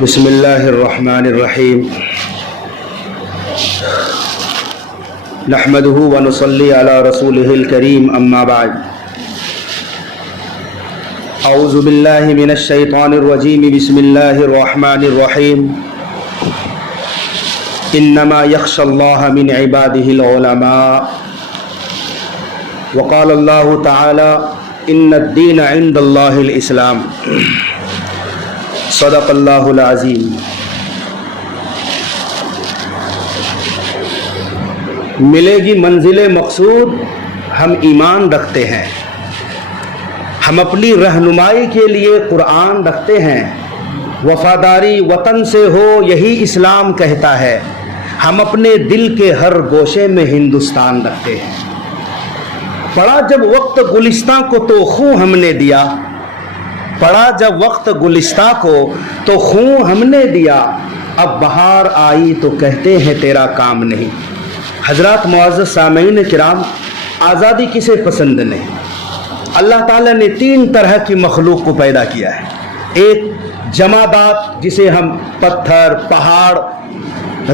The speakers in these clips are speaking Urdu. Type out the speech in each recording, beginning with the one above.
بسم اللہ الرحمن الرحیم نحمدہ ونصلی علی رسولہ الکریم اما بعد اعوذ باللہ من الشیطان الرجیم بسم اللہ الرحمن الرحیم انما یخشی اللہ من عبادہ العلماء وقال اللہ تعالی ان الدین عند اللہ الاسلام صدق اللہ العظیم۔ ملے گی منزل مقصود ہم ایمان رکھتے ہیں، ہم اپنی رہنمائی کے لیے قرآن رکھتے ہیں، وفاداری وطن سے ہو یہی اسلام کہتا ہے، ہم اپنے دل کے ہر گوشے میں ہندوستان رکھتے ہیں۔ پڑا جب وقت گلستاں کو تو خوں ہم نے دیا، پڑا جب وقت گلستاں کو تو خوں ہم نے دیا، اب بہار آئی تو کہتے ہیں تیرا کام نہیں۔ حضرات معزز سامعین کرام، آزادی کسے پسند نہیں؟ اللہ تعالیٰ نے تین طرح کی مخلوق کو پیدا کیا ہے۔ ایک جمادات جسے ہم پتھر، پہاڑ،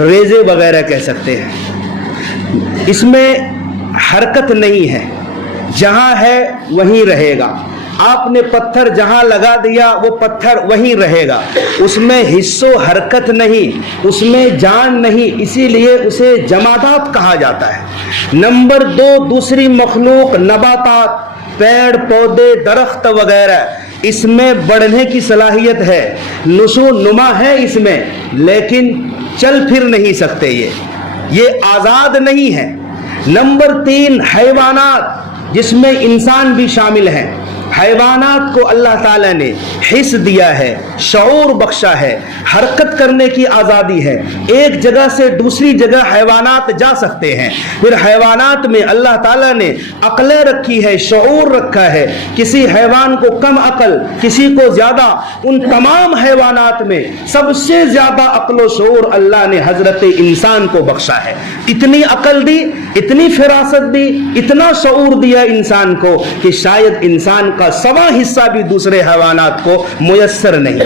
ریزے وغیرہ کہہ سکتے ہیں، اس میں حرکت نہیں ہے، جہاں ہے وہیں رہے گا۔ آپ نے پتھر جہاں لگا دیا وہ پتھر وہیں رہے گا، اس میں حص و حرکت نہیں، اس میں جان نہیں، اسی لیے اسے جمادات کہا جاتا ہے۔ نمبر دو، دوسری مخلوق نباتات، پیڑ پودے، درخت وغیرہ، اس میں بڑھنے کی صلاحیت ہے، نشو نما ہے اس میں، لیکن چل پھر نہیں سکتے، یہ آزاد نہیں ہے۔ نمبر تین، حیوانات، جس میں انسان بھی شامل ہیں۔ حیوانات کو اللہ تعالیٰ نے حس دیا ہے، شعور بخشا ہے، حرکت کرنے کی آزادی ہے، ایک جگہ سے دوسری جگہ حیوانات جا سکتے ہیں۔ پھر حیوانات میں اللہ تعالیٰ نے عقلیں رکھی ہے، شعور رکھا ہے، کسی حیوان کو کم عقل، کسی کو زیادہ، ان تمام حیوانات میں سب سے زیادہ عقل و شعور اللہ نے حضرت انسان کو بخشا ہے۔ اتنی عقل دی، اتنی فراست دی، اتنا شعور دیا انسان کو کہ شاید انسان کا سوا حصہ بھی دوسرے حیوانات کو میسر نہیں۔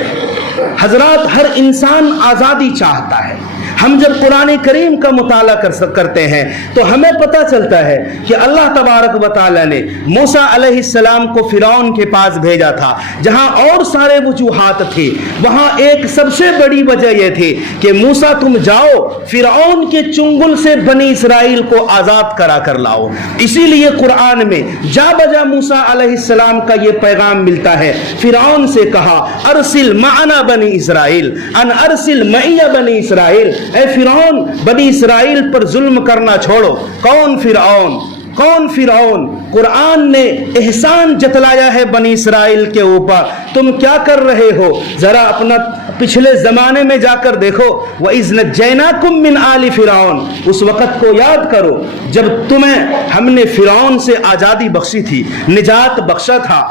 حضرات، ہر انسان آزادی چاہتا ہے۔ ہم جب قرآن کریم کا مطالعہ کرتے ہیں تو ہمیں پتہ چلتا ہے کہ اللہ تبارک و تعالیٰ نے موسیٰ علیہ السلام کو فرعون کے پاس بھیجا تھا، جہاں اور سارے وجوہات تھی، وہاں ایک سب سے بڑی وجہ یہ تھی کہ موسیٰ تم جاؤ فرعون کے چنگل سے بنی اسرائیل کو آزاد کرا کر لاؤ۔ اسی لیے قرآن میں جا بجا موسیٰ علیہ السلام کا یہ پیغام ملتا ہے۔ فرعون سے کہا ارسل معنا بنی اسرائیل، ان ارسل معی بنی اسرائیل، اے فرعون بنی اسرائیل پر ظلم کرنا چھوڑو۔ کون فرعون؟ کون فرعون؟ قرآن نے احسان جتلایا ہے بنی اسرائیل کے اوپر۔ تم کیا کر رہے ہو؟ ذرا اپنا پچھلے زمانے میں جا کر دیکھو۔ وَإِذْ نَجَّيْنَاكُمْ مِنْ آلِ فِرْعَوْنَ، اس وقت کو یاد کرو جب تمہیں ہم نے فرعون سے آزادی بخشی تھی، نجات بخشا تھا۔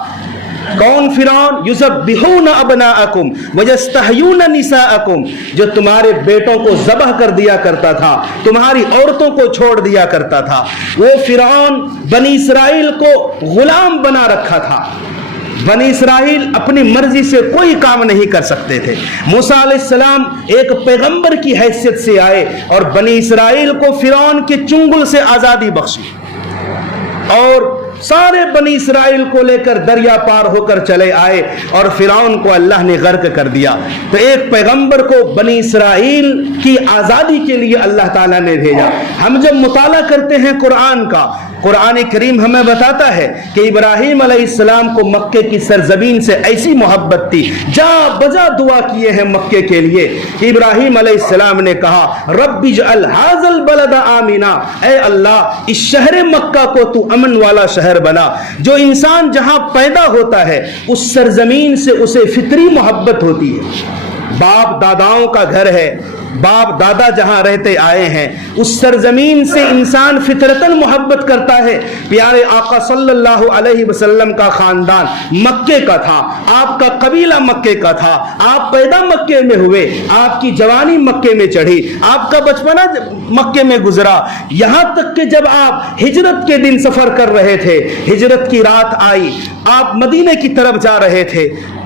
کون فرعون؟ یذبحون ابناءکم ویستحیون نساءکم، جو تمہارے بیٹوں کو ذبح کر دیا کرتا تھا، تمہاری عورتوں کو چھوڑ دیا کرتا تھا۔ وہ فرعون بنی اسرائیل کو غلام بنا رکھا تھا۔ بنی اسرائیل اپنی مرضی سے کوئی کام نہیں کر سکتے تھے۔ موسیٰ علیہ السلام ایک پیغمبر کی حیثیت سے آئے اور بنی اسرائیل کو فرعون کے چنگل سے آزادی بخشی، اور سارے بنی اسرائیل کو لے کر دریا پار ہو کر چلے آئے اور فرعون کو اللہ نے غرق کر دیا۔ تو ایک پیغمبر کو بنی اسرائیل کی آزادی کے لیے اللہ تعالیٰ نے بھیجا۔ ہم جب مطالعہ کرتے ہیں قرآن کا، قرآن کریم ہمیں بتاتا ہے کہ ابراہیم علیہ السلام کو مکے کی سرزمین سے ایسی محبت تھی، جا بجا دعا کیے ہیں مکے کے لیے کہ ابراہیم علیہ السلام نے کہا رب اجعل ھذا البلد آمنا، اے اللہ اس شہر مکہ کو تو امن والا شہر بنا۔ جو انسان جہاں پیدا ہوتا ہے اس سرزمین سے اسے فطری محبت ہوتی ہے، باپ داداؤں کا گھر ہے، باپ دادا جہاں رہتے آئے ہیں، اس سرزمین سے انسان فطرتاً محبت کرتا ہے۔ پیارے آقا صلی اللہ علیہ وسلم کا خاندان مکے کا تھا، آپ کا قبیلہ مکے کا تھا، آپ پیدا مکے میں ہوئے، آپ کی جوانی مکے میں چڑھی، آپ کا بچپنا مکے میں گزرا، یہاں تک کہ جب آپ ہجرت کے دن سفر کر رہے تھے، ہجرت کی رات آئی، آپ مدینے کی طرف جا رہے تھے،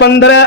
15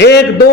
1, 2,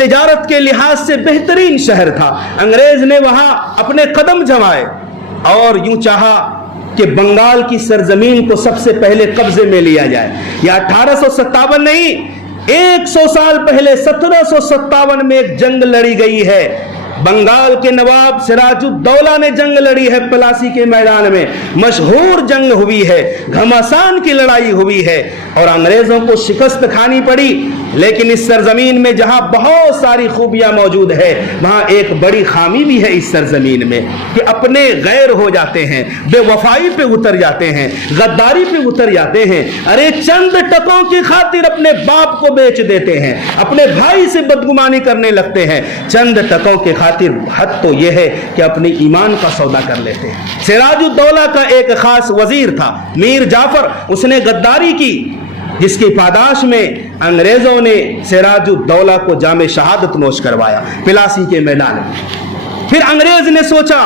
تجارت کے لحاظ سے بہترین شہر تھا. انگریز نے وہاں اپنے قدم جمائے اور یوں چاہا کہ بنگال کی سرزمین کو سب سے پہلے قبضے میں لیا جائے. یہ 1857 نہیں، 100 سال پہلے 1757 میں ایک جنگ لڑی گئی ہے. بنگال کے نواب سراج الدولہ نے جنگ لڑی ہے پلاسی کے میدان میں. مشہور جنگ ہوئی ہے، گھمسان کی لڑائی ہوئی ہے اور انگریزوں کو شکست کھانی پڑی. لیکن اس سرزمین میں جہاں بہت ساری خوبیاں موجود ہے، وہاں ایک بڑی خامی بھی ہے اس سرزمین میں کہ اپنے غیر ہو جاتے ہیں، بے وفائی پہ اتر جاتے ہیں، غداری پہ اتر جاتے ہیں. ارے چند ٹکوں کی خاطر اپنے باپ کو بیچ دیتے ہیں، اپنے بھائی سے بدگمانی کرنے لگتے ہیں. چند ٹکوں کے خاطر حد تو یہ ہے کہ اپنے ایمان کا سودا کر لیتے ہیں. سراج الدولہ کا ایک خاص وزیر تھا میر جعفر، اس نے غداری کی جس کی پاداش میں انگریزوں نے سراج الدولہ کو جام شہادت نوش کروایا پلاسی کے میدان میں. پھر انگریز نے سوچا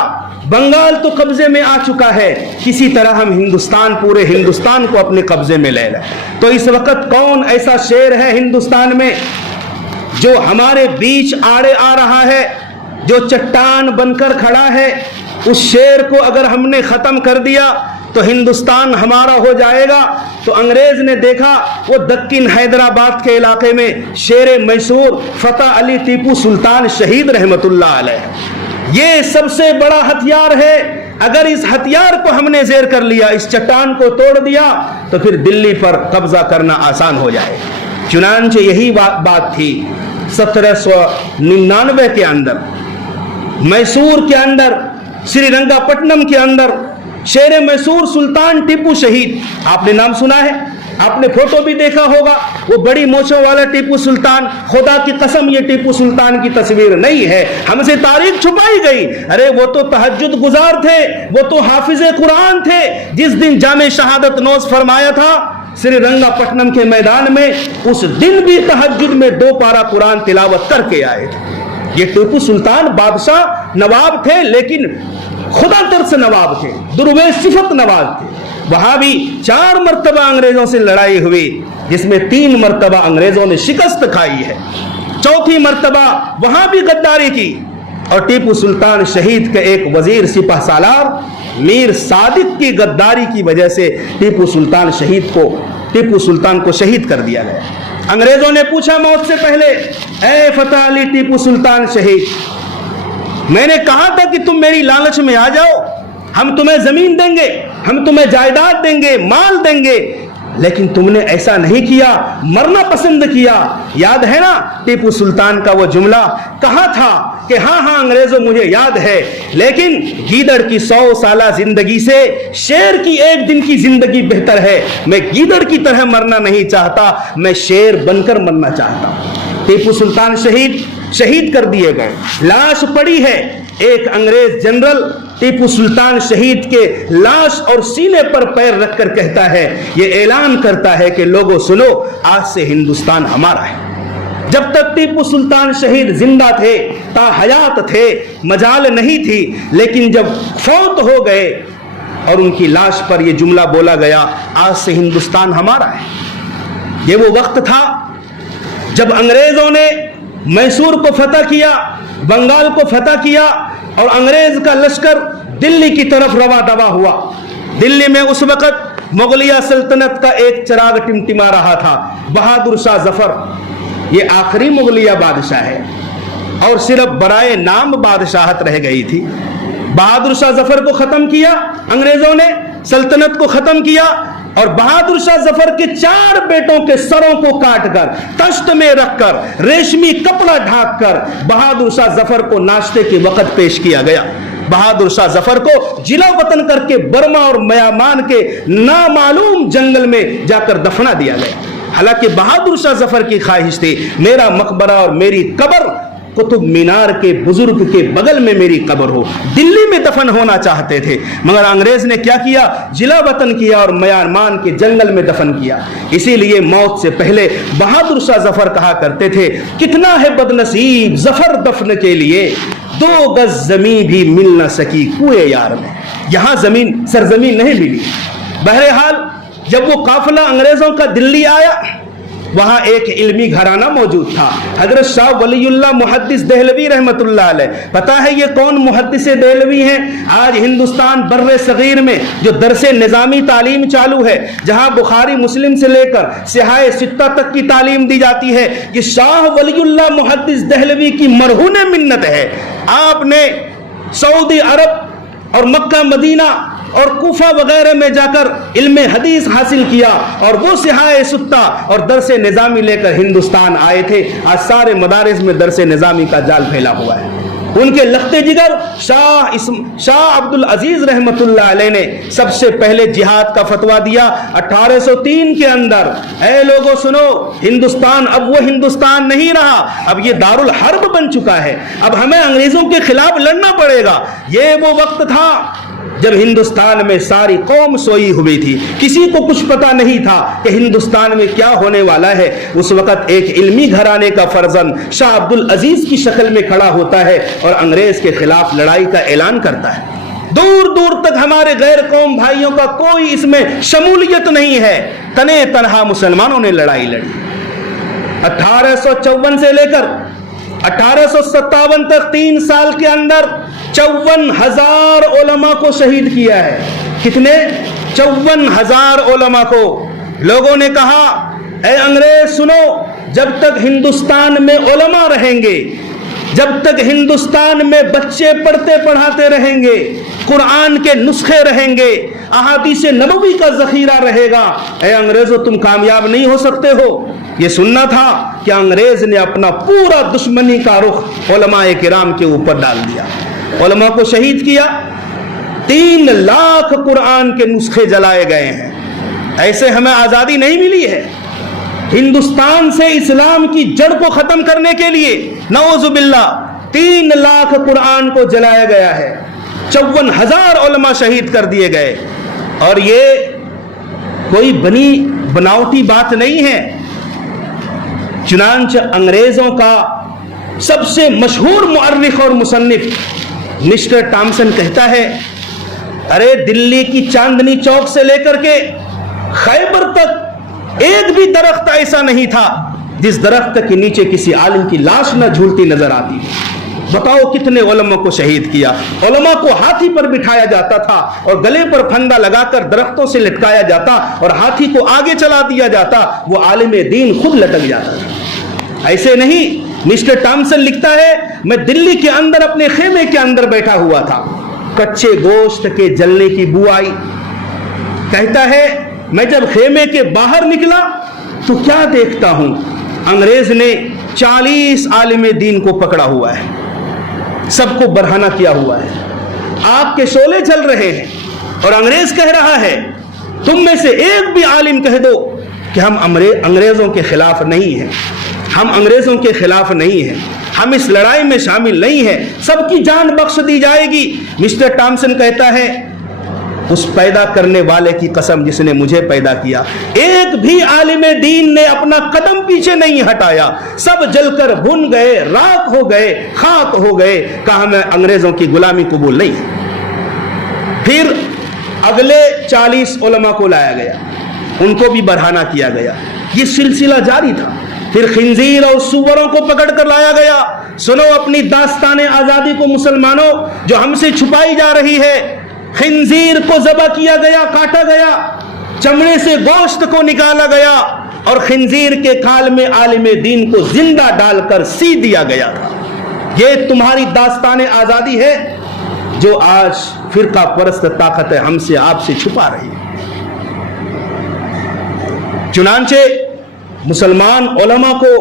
بنگال تو قبضے میں آ چکا ہے، کسی طرح ہم پورے ہندوستان کو اپنے قبضے میں لے لیں. تو اس وقت کون ایسا شیر ہے ہندوستان میں جو ہمارے بیچ آڑے آ رہا ہے، جو چٹان بن کر کھڑا ہے؟ اس شیر کو اگر ہم نے ختم کر دیا تو ہندوستان ہمارا ہو جائے گا. تو انگریز نے دیکھا وہ دکن حیدرآباد کے علاقے میں شیر میسور فتح علی ٹیپو سلطان شہید رحمت اللہ علیہ، یہ سب سے بڑا ہتھیار ہے. اگر اس ہتھیار کو ہم نے زیر کر لیا، اس چٹان کو توڑ دیا، تو پھر دلی پر قبضہ کرنا آسان ہو جائے. چنانچہ یہی بات تھی 1799 کے اندر میسور کے اندر، سری رنگا پٹنم کے اندر شیر میسور سلطان ٹیپو شہید. آپ نے نام سنا ہے، آپ نے فوٹو بھی دیکھا ہوگا، وہ بڑی موچوں والا ٹیپو سلطان. خدا کی قسم یہ ٹیپو سلطان کی تصویر نہیں ہے، ہم سے تاریخ چھپائی گئی. ارے وہ تو تہجد گزار تھے، وہ تو حافظ قرآن تھے. جس دن جام شہادت نوش فرمایا تھا سری رنگا پٹنم کے میدان میں، اس دن بھی تہجد میں 2 پارہ قرآن تلاوت کر کے آئے تھے. یہ ٹیپو سلطان بادشاہ نواب تھے، لیکن خدا ترس نواب تھے، دروے صفت نواب تھے. وہاں بھی 4 مرتبہ انگریزوں سے لڑائی ہوئی، جس میں 3 مرتبہ انگریزوں نے شکست کھائی ہے. 4تھی مرتبہ وہاں بھی غداری کی. اور ٹیپو سلطان شہید کے ایک وزیر سپہ سالار میر صادق کی غداری کی وجہ سے ٹیپو سلطان کو شہید کر دیا گیا. انگریزوں نے پوچھا موت سے پہلے، اے فتح علی ٹیپو سلطان شہید، میں نے کہا تھا کہ تم میری لالچ میں آ جاؤ، ہم تمہیں زمین دیں گے، ہم تمہیں جائیداد دیں گے، مال دیں گے، لیکن تم نے ایسا نہیں کیا، مرنا پسند کیا. یاد ہے نا ٹیپو سلطان کا وہ جملہ؟ کہا تھا کہ ہاں انگریزوں مجھے یاد ہے، لیکن گیدڑ کی 100 سالہ زندگی سے شیر کی 1 دن کی زندگی بہتر ہے. میں گیدڑ کی طرح مرنا نہیں چاہتا، میں شیر بن کر مرنا چاہتا. ٹیپو سلطان شہید کر دیے گئے. لاش پڑی ہے. ایک انگریز جنرل ٹیپو سلطان شہید کے لاش اور سینے پر پیر رکھ کر کہتا ہے، یہ اعلان کرتا ہے کہ لوگوں سنو، آج سے ہندوستان ہمارا ہے. جب تک ٹیپو سلطان شہید زندہ تھے، تا حیات تھے، مجال نہیں تھی. لیکن جب فوت ہو گئے اور ان کی لاش پر یہ جملہ بولا گیا، آج سے ہندوستان ہمارا ہے. یہ وہ وقت تھا جب انگریزوں نے میسور کو فتح کیا، بنگال کو فتح کیا، اور انگریز کا لشکر دلی کی طرف رواں دوا ہوا. دلی میں اس وقت مغلیہ سلطنت کا ایک چراغ ٹمٹما رہا تھا، بہادر شاہ ظفر. یہ آخری مغلیہ بادشاہ ہے اور صرف برائے نام بادشاہت رہ گئی تھی. بہادر شاہ ظفر کو ختم کیا انگریزوں نے، سلطنت کو ختم کیا، اور بہادر شاہ ظفر کے 4 بیٹوں کے سروں کو کاٹ کر تشت میں رکھ کر ریشمی کپڑا ڈھانپ کر بہادر شاہ ظفر کو ناشتے کے وقت پیش کیا گیا. بہادر شاہ ظفر کو جلا وطن کر کے برما اور میامان کے نامعلوم جنگل میں جا کر دفنا دیا گیا. حالانکہ بہادر شاہ ظفر کی خواہش تھی میرا مقبرہ اور میری قبر قطب مینار کے بزرگ کے بغل میں میری قبر ہو. دلی میں دفن ہونا چاہتے تھے، مگر انگریز نے کیا کیا؟ جلا وطن کیا اور میانمان کے جنگل میں دفن کیا. اسی لیے موت سے پہلے بہادر شاہ ظفر کہا کرتے تھے، کتنا ہے بد نصیب ظفر دفن کے لیے، 2 گز زمین بھی مل نہ سکی کوئے یار میں. یہاں سرزمین نہیں ملی. بہرحال جب وہ قافلہ انگریزوں کا دلی آیا وہاں ایک علمی گھرانہ موجود تھا، حضرت شاہ ولی اللہ محدث دہلوی رحمۃ اللہ علیہ۔ پتا ہے یہ کون محدث دہلوی ہیں؟ آج ہندوستان بر صغیر میں جو درس نظامی تعلیم چالو ہے، جہاں بخاری مسلم سے لے کر صحاح ستہ تک کی تعلیم دی جاتی ہے، یہ شاہ ولی اللہ محدث دہلوی کی مرہون منت ہے۔ آپ نے سعودی عرب اور مکہ مدینہ اور کوفہ وغیرہ میں جا کر علم حدیث حاصل کیا، اور وہ صحاح ستہ اور درس نظامی لے کر ہندوستان آئے تھے۔ آج سارے مدارس میں درس نظامی کا جال پھیلا ہوا ہے۔ ان کے لخت جگر شاہ عبد العزیز رحمت اللہ علیہ نے سب سے پہلے جہاد کا فتویٰ دیا 1803 کے اندر۔ اے لوگوں سنو، ہندوستان اب وہ ہندوستان نہیں رہا، اب یہ دارالحرب بن چکا ہے، اب ہمیں انگریزوں کے خلاف لڑنا پڑے گا۔ یہ وہ وقت تھا جب ہندوستان میں ساری قوم سوئی ہوئی تھی، کسی کو کچھ پتا نہیں تھا کہ ہندوستان میں کیا ہونے والا ہے۔ اس وقت ایک علمی گھرانے کا فرزند شاہ عبد العزیز کی شکل میں کھڑا ہوتا ہے اور انگریز کے خلاف لڑائی کا اعلان کرتا ہے۔ دور دور تک ہمارے غیر قوم بھائیوں کا کوئی اس میں شمولیت نہیں ہے، تنے تنہا مسلمانوں نے لڑائی لڑی۔ 1854 سے لے کر 1857 تک 3 سال کے اندر 54,000 علماء کو شہید کیا ہے۔ کتنے؟ 54,000 علماء کو۔ لوگوں نے کہا اے انگریز سنو، جب تک ہندوستان میں علماء رہیں گے، جب تک ہندوستان میں بچے پڑھتے پڑھاتے رہیں گے، قرآن کے نسخے رہیں گے، احادیث نبوی کا ذخیرہ رہے گا، اے انگریزوں تم کامیاب نہیں ہو سکتے ہو۔ یہ سننا تھا کہ انگریز نے اپنا پورا دشمنی کا رخ علماء کرام کے اوپر ڈال دیا، علماء کو شہید کیا۔ 3 لاکھ قرآن کے نسخے جلائے گئے ہیں۔ ایسے ہمیں آزادی نہیں ملی ہے۔ ہندوستان سے اسلام کی جڑ کو ختم کرنے کے لیے نعوذ باللہ 3 لاکھ قرآن کو جلایا گیا ہے، 54,000 علماء شہید کر دیے گئے۔ اور یہ کوئی بناوٹی بات نہیں ہے۔ چنانچہ انگریزوں کا سب سے مشہور مؤرخ اور مصنف مسٹر ٹامسن کہتا ہے، ارے دلی کی چاندنی چوک سے لے کر کے خیبر تک ایک بھی درخت ایسا نہیں تھا جس درخت کے نیچے کسی عالم کی لاش نہ جھولتی نظر آتی۔ بتاؤ کتنے علماء کو شہید کیا۔ علماء کو ہاتھی پر بٹھایا جاتا تھا اور گلے پر پھندا لگا کر درختوں سے لٹکایا جاتا اور ہاتھی کو آگے چلا دیا جاتا، وہ عالم دین خود لٹک جاتا تھا۔ ایسے نہیں، مسٹر ٹامسن لکھتا ہے، میں دلی کے اندر اپنے خیمے کے اندر بیٹھا ہوا تھا، کچے گوشت کے جلنے کی بو آئی۔ کہتا ہے میں جب خیمے کے باہر نکلا تو کیا دیکھتا ہوں، انگریز نے 40 عالم دین کو پکڑا ہوا ہے، سب کو برہنہ کیا ہوا ہے، آگ کے شعلے جل رہے ہیں، اور انگریز کہہ رہا ہے تم میں سے ایک بھی عالم کہہ دو کہ ہم انگریزوں کے خلاف نہیں ہیں، ہم انگریزوں کے خلاف نہیں ہیں، ہم اس لڑائی میں شامل نہیں ہیں، سب کی جان بخش دی جائے گی۔ مسٹر ٹامسن کہتا ہے اس پیدا کرنے والے کی قسم جس نے مجھے پیدا کیا، ایک بھی عالم دین نے اپنا قدم پیچھے نہیں ہٹایا، سب جل کر بھن گئے، راکھ ہو گئے، خاک ہو گئے، کہا میں انگریزوں کی غلامی قبول نہیں۔ پھر اگلے 40 علماء کو لایا گیا، ان کو بھی برہنہ کیا گیا، یہ سلسلہ جاری تھا۔ پھر خنزیر اور سوروں کو پکڑ کر لایا گیا۔ سنو اپنی داستان آزادی کو مسلمانوں، جو ہم سے چھپائی جا رہی ہے۔ خنزیر کو ذبح کیا گیا، کاٹا گیا، چمڑے سے گوشت کو نکالا گیا اور خنزیر کے کھال میں عالم دین کو زندہ ڈال کر سی دیا گیا تھا۔ یہ تمہاری داستان آزادی ہے جو آج فرقہ پرست طاقت ہم سے آپ سے چھپا رہی ہے۔ چنانچہ مسلمان علماء کو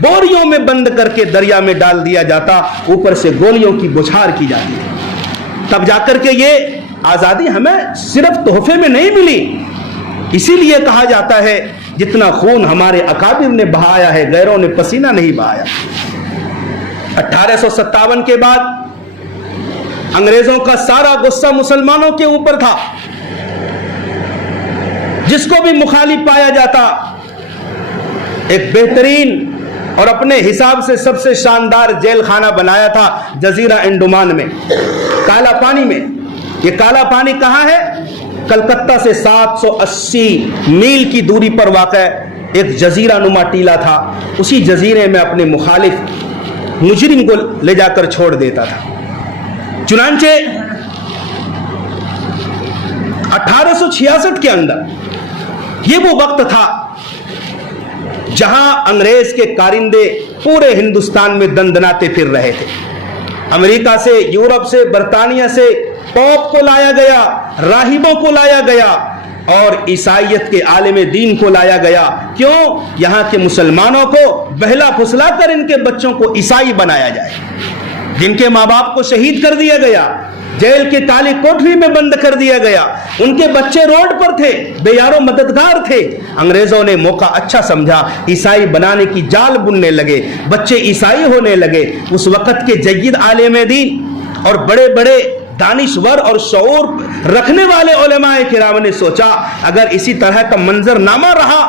بوریوں میں بند کر کے دریا میں ڈال دیا جاتا، اوپر سے گولیوں کی بچھار کی جاتی ہے، تب جا کر کے یہ آزادی ہمیں صرف تحفے میں نہیں ملی۔ اسی لیے کہا جاتا ہے جتنا خون ہمارے اکابر نے بہایا ہے، غیروں نے پسینہ نہیں بہایا۔ 1857 کے بعد انگریزوں کا سارا غصہ مسلمانوں کے اوپر تھا، جس کو بھی مخالف پایا جاتا ایک بہترین اور اپنے حساب سے سب سے شاندار جیل خانہ بنایا تھا جزیرہ انڈمان میں، کالا پانی میں۔ یہ کالا پانی کہاں ہے؟ کلکتہ سے 780 میل کی دوری پر واقع ایک جزیرہ نما ٹیلا تھا، اسی جزیرے میں اپنے مخالف مجرم کو لے جا کر چھوڑ دیتا تھا۔ چنانچہ 1866 کے اندر یہ وہ وقت تھا جہاں انگریز کے کارندے پورے ہندوستان میں دندناتے پھر رہے تھے۔ امریکہ سے، یورپ سے، برطانیہ سے پوپ کو لایا گیا، راہبوں کو لایا گیا اور عیسائیت کے عالم دین کو لایا گیا۔ کیوں؟ یہاں کے مسلمانوں کو بہلا پھسلا کر ان کے بچوں کو عیسائی بنایا جائے۔ جن کے ماں باپ کو شہید کر دیا گیا، جیل کے کالی کوٹری میں بند کر دیا گیا، ان کے بچے روڈ پر تھے، بے یار و مددگار تھے، انگریزوں نے موقع اچھا سمجھا، عیسائی بنانے کی جال بننے لگے، بچے عیسائی ہونے لگے۔ اس وقت کے جید عالم دین اور بڑے بڑے دانشور اور شعور رکھنے والے علماء کرام نے سوچا اگر اسی طرح کا منظر نامہ رہا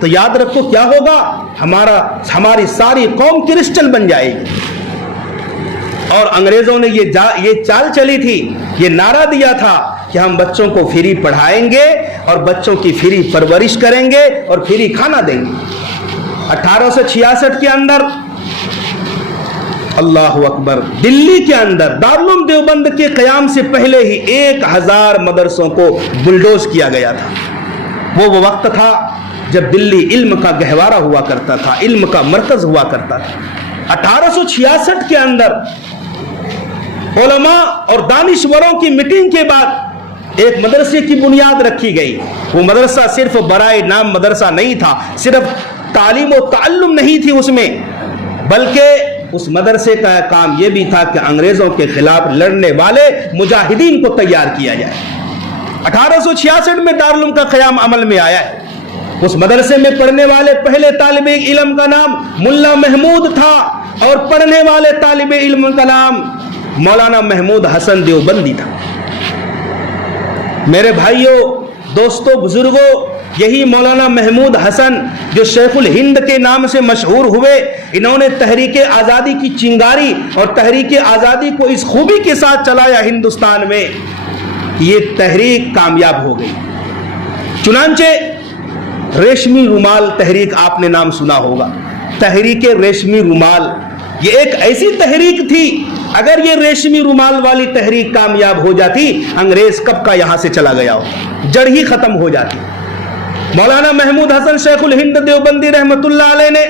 تو یاد رکھو کیا ہوگا، ہماری ساری قوم کرسچن بن جائے گی۔ اور انگریزوں نے یہ چال چلی تھی، یہ نعرہ دیا تھا کہ ہم بچوں کو فری پڑھائیں گے اور بچوں کی فری پرورش کریں گے اور فری کھانا دیں گے۔ 1866 کے اندر اللہ اکبر، دلی کے اندر دارالعلوم دیوبند کے قیام سے پہلے ہی 1000 مدرسوں کو بلڈوز کیا گیا تھا۔ وہ وقت تھا جب دلی علم کا گہوارہ ہوا کرتا تھا، علم کا مرکز ہوا کرتا تھا۔ 1866 کے اندر علماء اور دانشوروں کی میٹنگ کے بعد ایک مدرسے کی بنیاد رکھی گئی۔ وہ مدرسہ صرف برائے نام مدرسہ نہیں تھا، صرف تعلیم و تعلم نہیں تھی اس میں، بلکہ اس مدرسے کا کام یہ بھی تھا کہ انگریزوں کے خلاف لڑنے والے مجاہدین کو تیار کیا جائے۔ 1866 میں دارالعلوم کا قیام عمل میں آیا ہے۔ اس مدرسے میں پڑھنے والے پہلے طالب علم کا نام ملا محمود تھا اور پڑھنے والے طالب علم کا نام مولانا محمود حسن دیوبندی تھا۔ میرے بھائیوں، دوستوں، بزرگوں، یہی مولانا محمود حسن جو شیخ الہند کے نام سے مشہور ہوئے، انہوں نے تحریک آزادی کی چنگاری اور تحریک آزادی کو اس خوبی کے ساتھ چلایا ہندوستان میں، یہ تحریک کامیاب ہو گئی۔ چنانچہ ریشمی رومال تحریک آپ نے نام سنا ہوگا، تحریک ریشمی رومال، یہ ایک ایسی تحریک تھی، اگر یہ ریشمی رومال والی تحریک کامیاب ہو جاتی، انگریز کب کا یہاں سے چلا گیا ہو، جڑ ہی ختم ہو جاتی۔ مولانا محمود حسن شیخ الہند دیوبندی رحمت اللہ علیہ نے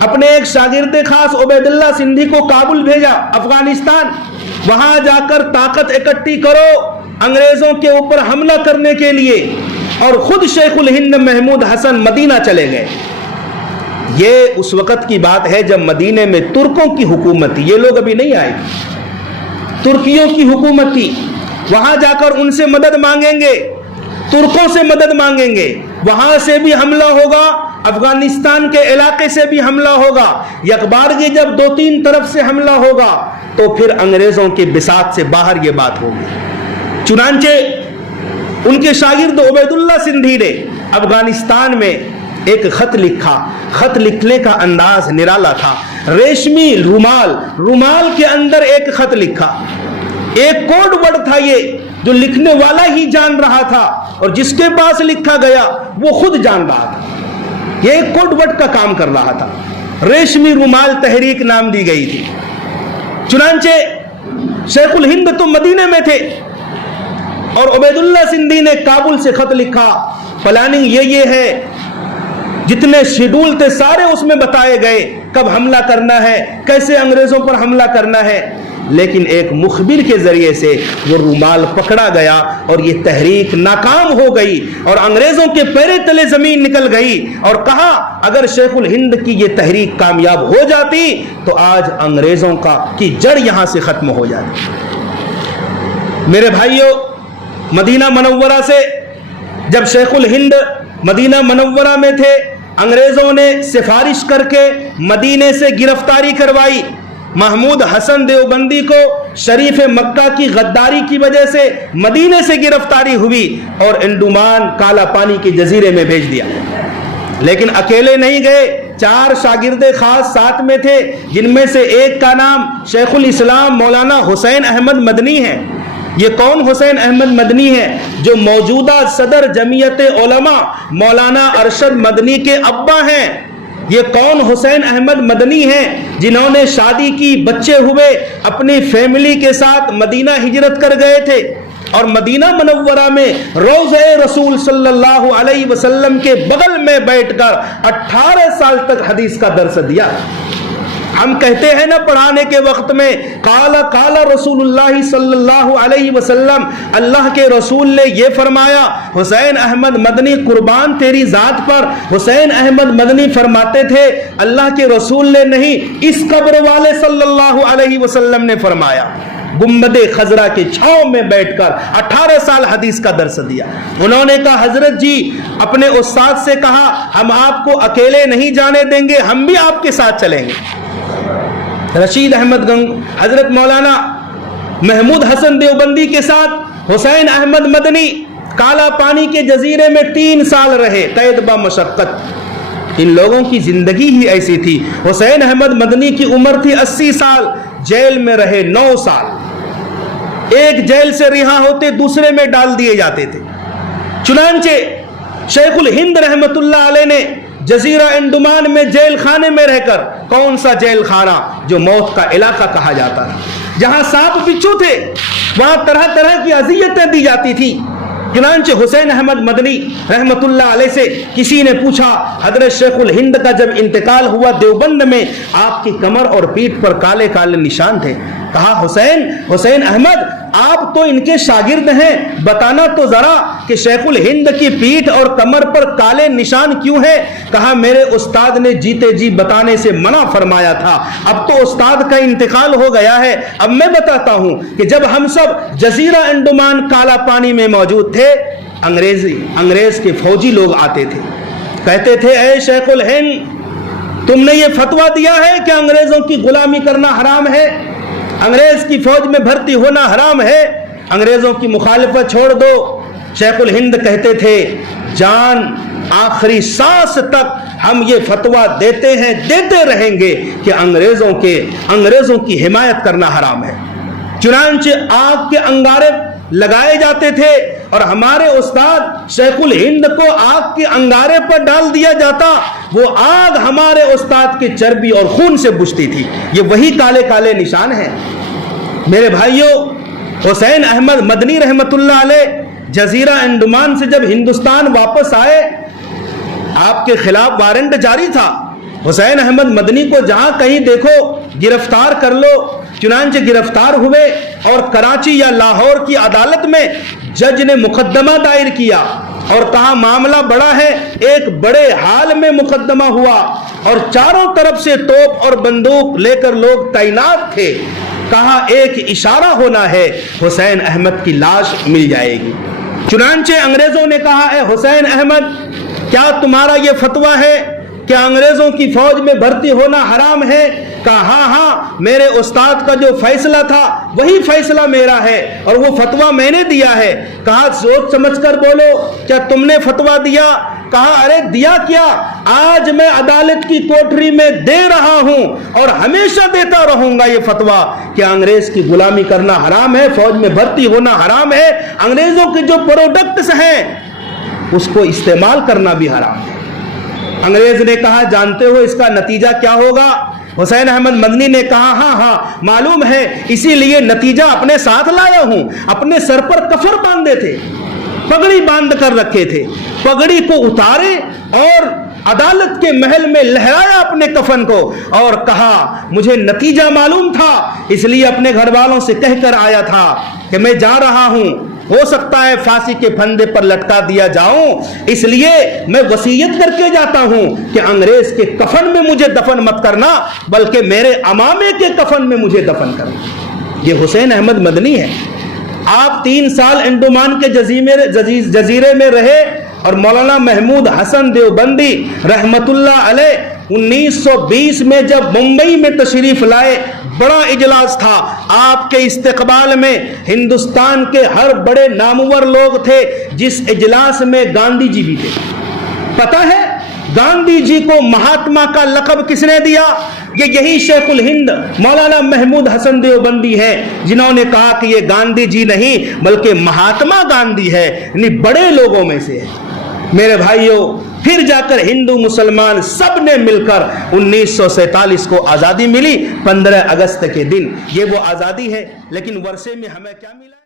اپنے ایک شاگرد خاص عبید اللہ سندھی کو کابل بھیجا، افغانستان، وہاں جا کر طاقت اکٹھی کرو انگریزوں کے اوپر حملہ کرنے کے لیے، اور خود شیخ الہند محمود حسن مدینہ چلے گئے۔ یہ اس وقت کی بات ہے جب مدینے میں ترکوں کی حکومت تھی، یہ لوگ ابھی نہیں آئے، ترکیوں کی حکومت تھی۔ وہاں جا کر ان سے مدد مانگیں گے، ترکوں سے مدد مانگیں گے، وہاں سے بھی حملہ ہوگا، افغانستان کے علاقے سے بھی حملہ ہوگا، یکبارگی جب 2-3 طرف سے حملہ ہوگا تو پھر انگریزوں کے بساط سے باہر یہ بات ہوگی۔ چنانچہ ان کے شاگرد عبید اللہ سندھی نے افغانستان میں ایک خط لکھا، خط لکھنے کا انداز نرالا تھا، ریشمی رومال کے اندر ایک خط لکھا، ایک کوڈ ورڈ تھا یہ جو لکھنے والا ہی جان رہا تھا اور جس کے پاس لکھا گیا وہ خود جان رہا تھا، یہ ایک کوڈ ورڈ کا کام کر رہا تھا، ریشمی رومال تحریک نام دی گئی تھی۔ چنانچہ شیخ الہند تو مدینے میں تھے اور عبید اللہ سندھی نے کابل سے خط لکھا، پلاننگ یہ ہے، جتنے شیڈول تھے سارے اس میں بتائے گئے، کب حملہ کرنا ہے، کیسے انگریزوں پر حملہ کرنا ہے، لیکن ایک مخبر کے ذریعے سے وہ رومال پکڑا گیا اور یہ تحریک ناکام ہو گئی اور انگریزوں کے پیرے تلے زمین نکل گئی، اور کہا اگر شیخ الہند کی یہ تحریک کامیاب ہو جاتی تو آج انگریزوں کی جڑ یہاں سے ختم ہو جاتی۔ میرے بھائیوں، مدینہ منورہ سے جب شیخ الہند مدینہ منورہ میں تھے، انگریزوں نے سفارش کر کے مدینے سے گرفتاری کروائی۔ محمود حسن دیوبندی کو شریف مکہ کی غداری کی وجہ سے مدینے سے گرفتاری ہوئی اور انڈمان کالا پانی کے جزیرے میں بھیج دیا، لیکن اکیلے نہیں گئے، 4 شاگرد خاص ساتھ میں تھے، جن میں سے ایک کا نام شیخ الاسلام مولانا حسین احمد مدنی ہے، یہ کون حسین احمد مدنی ہے جو موجودہ صدر جمعیت علماء مولانا ارشد مدنی کے ابا ہیں؟ یہ کون حسین احمد مدنی ہیں جنہوں نے شادی کی، بچے ہوئے، اپنی فیملی کے ساتھ مدینہ ہجرت کر گئے تھے اور مدینہ منورہ میں روضہ رسول صلی اللہ علیہ وسلم کے بغل میں بیٹھ کر 18 سال تک حدیث کا درس دیا؟ ہم کہتے ہیں نا پڑھانے کے وقت میں قال رسول اللہ صلی اللہ علیہ وسلم، اللہ کے رسول نے یہ فرمایا، حسین احمد مدنی قربان تیری ذات پر۔ حسین احمد مدنی فرماتے تھے اللہ کے رسول نے نہیں، اس قبر والے صلی اللہ علیہ وسلم نے فرمایا۔ گنبد خضرا کے چھاؤں میں بیٹھ کر 18 سال حدیث کا درس دیا۔ انہوں نے کہا حضرت جی اپنے استاد سے کہا ہم آپ کو اکیلے نہیں جانے دیں گے، ہم بھی آپ کے ساتھ چلیں گے۔ رشید احمد گنگ حضرت مولانا محمود حسن دیوبندی کے ساتھ حسین احمد مدنی کالا پانی کے جزیرے میں 3 سال رہے قید با مشقت۔ ان لوگوں کی زندگی ہی ایسی تھی۔ حسین احمد مدنی کی عمر تھی 80 سال، جیل میں رہے 9 سال، ایک جیل سے رہا ہوتے دوسرے میں ڈال دیے جاتے تھے۔ چنانچہ شیخ الہند رحمت اللہ علیہ نے جزیرہ انڈمان میں جیل خانے میں رہ کر، کون سا جیل خانہ جو موت کا علاقہ کہا جاتا تھا، جہاں سانپ بچھو تھے، وہاں طرح طرح کی اذیتیں دی جاتی تھی۔ چنانچہ حسین احمد مدنی رحمت اللہ علیہ سے کسی نے پوچھا حضرت شیخ الہند کا جب انتقال ہوا دیوبند میں آپ کی کمر اور پیٹھ پر کالے کالے نشان تھے، کہا حسین احمد آپ تو ان کے شاگرد ہیں، بتانا تو ذرا کہ شیخ الہند کی پیٹھ اور کمر پر کالے نشان کیوں ہیں؟ کہا میرے استاد نے جیتے جی بتانے سے منع فرمایا تھا، اب تو استاد کا انتقال ہو گیا ہے، اب میں بتاتا ہوں کہ جب ہم سب جزیرہ انڈمان کالا پانی میں موجود تھے، انگریز کے فوجی لوگ آتے تھے، کہتے تھے اے شیخ الہند تم نے یہ فتویٰ دیا ہے کہ انگریزوں کی غلامی کرنا حرام ہے، انگریز کی فوج میں بھرتی ہونا حرام ہے، انگریزوں کی مخالفت چھوڑ دو۔ شیخ الہند کہتے تھے جان آخری سانس تک ہم یہ فتویٰ دیتے ہیں، دیتے رہیں گے کہ انگریزوں کی حمایت کرنا حرام ہے۔ چنانچہ آگ کے انگارے لگائے جاتے تھے اور ہمارے استاد شیخ الہند کو آگ کے انگارے پر ڈال دیا جاتا، وہ آگ ہمارے استاد کی چربی اور خون سے بجھتی تھی۔ یہ وہی کالے کالے نشان ہیں۔ میرے بھائیوں، حسین احمد مدنی رحمت اللہ علیہ جزیرہ انڈمان سے جب ہندوستان واپس آئے، آپ کے خلاف وارنٹ جاری تھا، حسین احمد مدنی کو جہاں کہیں دیکھو گرفتار کر لو۔ چنانچہ گرفتار ہوئے اور کراچی یا لاہور کی عدالت میں جج نے مقدمہ دائر کیا اور کہا معاملہ بڑا ہے، ایک بڑے حال میں مقدمہ ہوا اور چاروں طرف سے توپ اور بندوق لے کر لوگ تعینات تھے۔ کہا ایک اشارہ ہونا ہے، حسین احمد کی لاش مل جائے گی۔ چنانچہ انگریزوں نے کہا اے حسین احمد کیا تمہارا یہ فتویٰ ہے کہ انگریزوں کی فوج میں بھرتی ہونا حرام ہے؟ کہا ہاں میرے استاد کا جو فیصلہ تھا وہی فیصلہ میرا ہے اور وہ فتویٰ میں نے دیا ہے۔ کہا سوچ سمجھ کر بولو، کیا تم نے فتویٰ دیا؟ کہا ارے دیا کیا، آج میں عدالت کی کوٹری میں دے رہا ہوں اور ہمیشہ دیتا رہوں گا یہ فتویٰ کہ انگریز کی غلامی کرنا حرام ہے، فوج میں بھرتی ہونا حرام ہے، انگریزوں کے جو پروڈکٹس ہیں اس کو استعمال کرنا بھی حرام ہے۔ انگریز نے کہا جانتے ہو اس کا نتیجہ کیا ہوگا؟ حسین احمد مدنی نے کہا ہاں معلوم ہے، اسی لیے نتیجہ اپنے ساتھ لایا ہوں۔ اپنے سر پر کفر باندھے تھے، پگڑی باندھ کر رکھے تھے، پگڑی کو اتارے اور عدالت کے محل میں لہرایا اپنے کفن کو اور کہا مجھے نتیجہ معلوم تھا، اس لیے اپنے گھر والوں سے کہہ کر آیا تھا کہ میں جا رہا ہوں، ہو سکتا ہے پھانسی کے پھندے پر لٹکا دیا جاؤں، اس لیے میں وصیت کر کے جاتا ہوں کہ انگریز کے کفن میں مجھے دفن مت کرنا بلکہ میرے امامے کے کفن میں مجھے دفن کرنا۔ یہ حسین احمد مدنی ہے۔ آپ 3 سال انڈمان کے جزیرے میں رہے اور مولانا محمود حسن دیوبندی رحمت اللہ علیہ 1920 میں جب ممبئی میں تشریف لائے، بڑا اجلاس تھا، آپ کے استقبال میں ہندوستان کے ہر بڑے نامور لوگ تھے، جس اجلاس میں گاندھی جی بھی تھے۔ پتہ ہے گاندھی جی کو مہاتما کا لقب کس نے دیا؟ یہ یہی شیخ الہند مولانا محمود حسن دیوبندی ہے جنہوں نے کہا کہ یہ گاندھی جی نہیں بلکہ مہاتما گاندھی ہے، یعنی بڑے لوگوں میں سے ہے۔ میرے بھائیوں، پھر جا کر ہندو مسلمان سب نے مل کر 1947 کو آزادی ملی 15 اگست کے دن۔ یہ وہ آزادی ہے، لیکن ورثے میں ہمیں کیا ملا؟